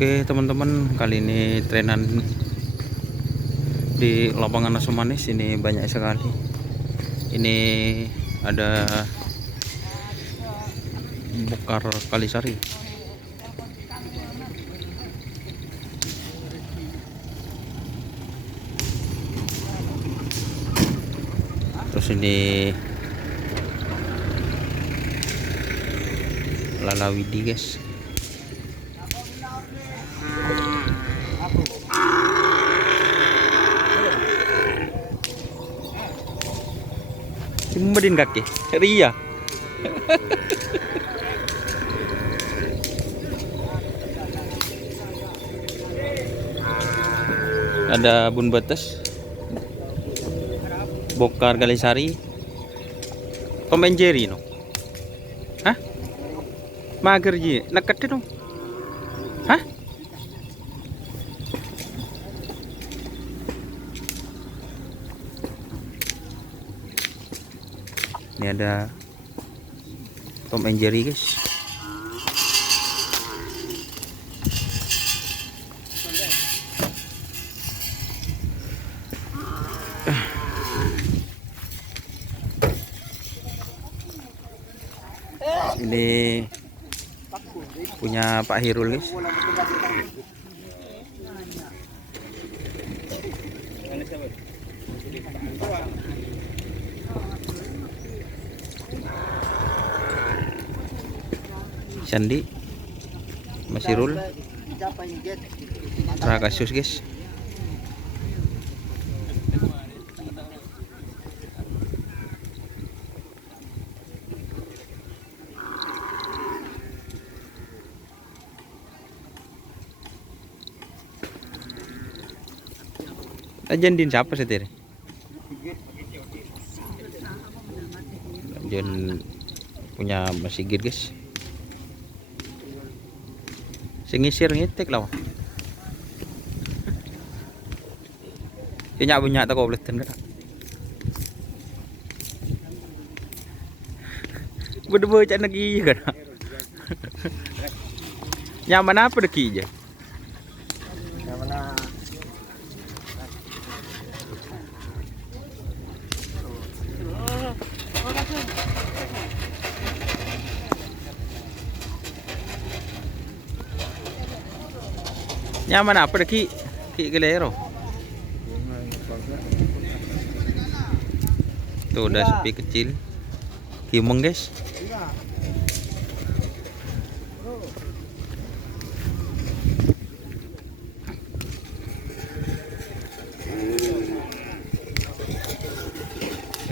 Oke teman-teman, kali ini trenan di lapangan Asam Manis ini banyak sekali. Ini ada bokar Kalisari. Terus ini Lalawidi guys. Cimedin kaki Ria. Ada bun batas, bokar Kalisari, Tom and Jerry no. Hah? Mager ji, nakat dong. Hah? Ini ada Tom and Jerry guys. Ini punya Pak Hirul guys. Sandi, Mas Hirul, Rakasus guys. Jandin siapa sih tadi? Jan punya Mas Sigit guys. Sengisir ngitik lah. Kayaknya punya tak kompletan kan? Berdua cak lagi kan? Nyaman apa deki aja? Nyaman apa deki? Ki gelero. Tuh udah sepi kecil. Kimeng guys.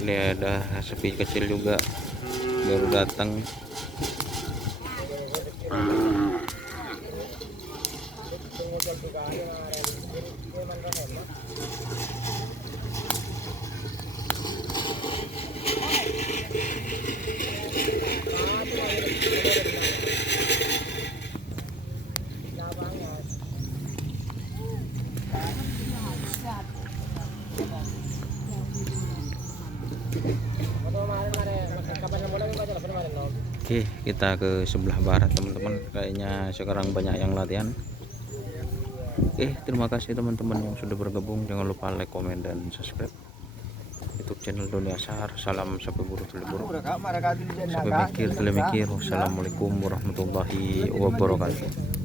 Ini ada sepi kecil juga baru datang. Oke, kita ke sebelah barat teman-teman. Kayaknya sekarang banyak yang latihan. Oke, terima kasih teman-teman yang sudah bergabung. Jangan lupa like, komen, dan subscribe YouTube channel Doni Ashar. Salam sampai buru telebur. Sampai mikir telemikir. Wassalamualaikum warahmatullahi wabarakatuh.